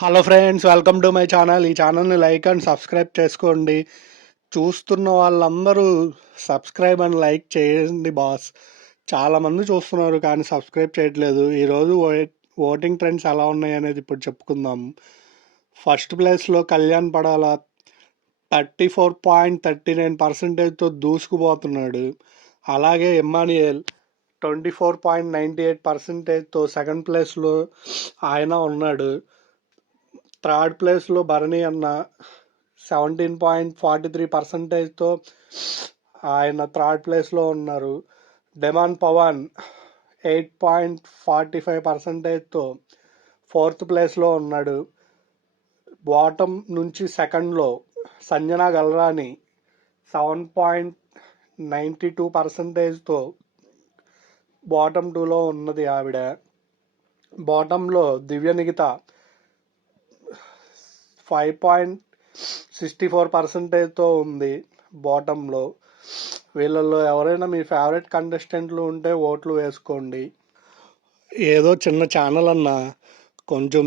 Hello friends, welcome to my channel. ఈ ఛానల్ని like and subscribe చేసుకోండి. చూస్తున్న వాళ్ళందరూ సబ్స్క్రైబ్ అండ్ లైక్ చేయండి బాస్. చాలామంది చూస్తున్నారు కానీ సబ్స్క్రైబ్ చేయట్లేదు. ఈరోజు ఓటింగ్ ట్రెండ్స్ ఎలా ఉన్నాయి అనేది ఇప్పుడు చెప్పుకుందాం. ఫస్ట్ ప్లేస్లో కళ్యాణ్ పడాల 34.39%తో దూసుకుపోతున్నాడు. అలాగే ఎమ్మాన్యుయల్ 24.98%తో సెకండ్ ప్లేస్లో ఆయన ఉన్నాడు. థర్డ్ ప్లేస్లో భరణి అన్న 17.43%తో ఆయన థర్డ్ ప్లేస్లో ఉన్నారు. డెమాన్ పవన్ 8.45%తో ఫోర్త్ ప్లేస్లో ఉన్నాడు. బాటమ్ నుంచి సెకండ్లో సంజనా గల్రాని 7.92%తో బాటమ్ 2లో ఉన్నది ఆవిడ. బాటంలో దివ్య నిఖిత 5.64%తో ఉంది బాటంలో. వీళ్ళల్లో ఎవరైనా మీ ఫేవరెట్ కంటెస్టెంట్లు ఉంటే ఓట్లు వేసుకోండి. ఏదో చిన్న ఛానల్ అన్న కొంచెం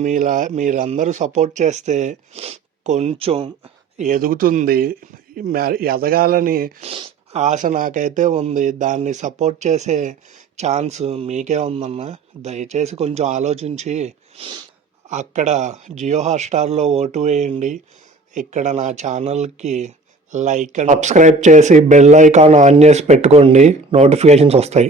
మీరందరూ సపోర్ట్ చేస్తే కొంచెం ఎదుగుతుంది. ఎదగాలని ఆశ నాకైతే ఉంది. దాన్ని సపోర్ట్ చేసే ఛాన్స్ మీకే ఉందన్న. దయచేసి కొంచెం ఆలోచించి అక్కడ జియో హాట్స్టార్లో ఓటు వేయండి. ఇక్కడ నా ఛానల్కి లైక్ అండ్ సబ్స్క్రైబ్ చేసి బెల్ ఐకాన్ ఆన్ చేసి పెట్టుకోండి, నోటిఫికేషన్స్ వస్తాయి.